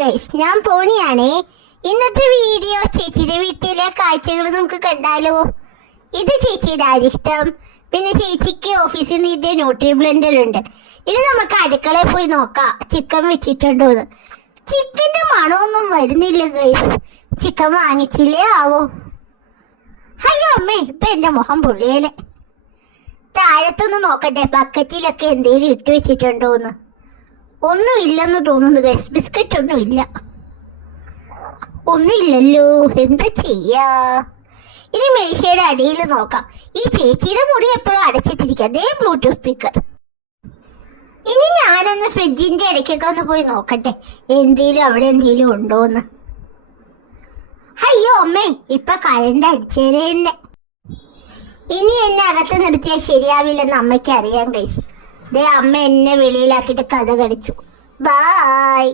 Guys, ഞാൻ പോണിയാണേ. ഇന്നത്തെ video ചേച്ചിയുടെ വീട്ടിലെ കാഴ്ചകൾ നമുക്ക് കണ്ടാലോ. ഇത് ചേച്ചിയുടെ അരിഷ്ടം. പിന്നെ ചേച്ചിക്ക് ഓഫീസിൽ നിന്ന് ന്യൂട്രി ബ്ലെൻഡർ ഉണ്ട്. ഇനി നമുക്ക് അടുക്കളയിൽ പോയി നോക്കാം ചിക്കൻ വെച്ചിട്ടുണ്ടോന്ന്. ചിക്കന്റെ മണമൊന്നും വരുന്നില്ല ഗൈസ്. ചിക്കൻ വാങ്ങിച്ചില്ലേ ആവോ. അയ്യോ അമ്മേ, ഇപ്പൊ എന്റെ മുഖം പൊള്ളിയേനെ. താഴത്തൊന്ന് നോക്കട്ടെ ബക്കറ്റിലൊക്കെ എന്തേലും ഇട്ട് വെച്ചിട്ടുണ്ടോന്ന്. ഒന്നും ഇല്ലെന്ന് തോന്നുന്നു ഗൈസ്. ബിസ്ക്കറ്റ് ഒന്നും ഇല്ല. ഒന്നുമില്ലല്ലോ, എന്താ ചെയ്യാ. ഇനി മേശയുടെ അടിയിൽ നോക്കാം. ഈ ചേച്ചിയുടെ മുറി എപ്പോഴും അടച്ചിട്ടിരിക്കുക. അതേ ബ്ലൂടൂത്ത് സ്പീക്കർ. ഇനി ഞാനൊന്ന് ഫ്രിഡ്ജിന്റെ ഇടയ്ക്കൊക്കെ ഒന്ന് പോയി നോക്കട്ടെ എന്തേലും അവിടെ എന്തേലും ഉണ്ടോന്ന്. അയ്യോ അമ്മേ, ഇപ്പൊ കരണ്ട് അടിച്ചേനെ തന്നെ. ഇനി എന്നെ അകത്ത് നിർത്തിയാൽ ശരിയാവില്ലെന്ന് അമ്മയ്ക്ക് അറിയാം ഗൈസ്. ദേ അമ്മ എന്നെ വെളിയിലാക്കിയിട്ട് കഥ കടിച്ചു. ബായ്.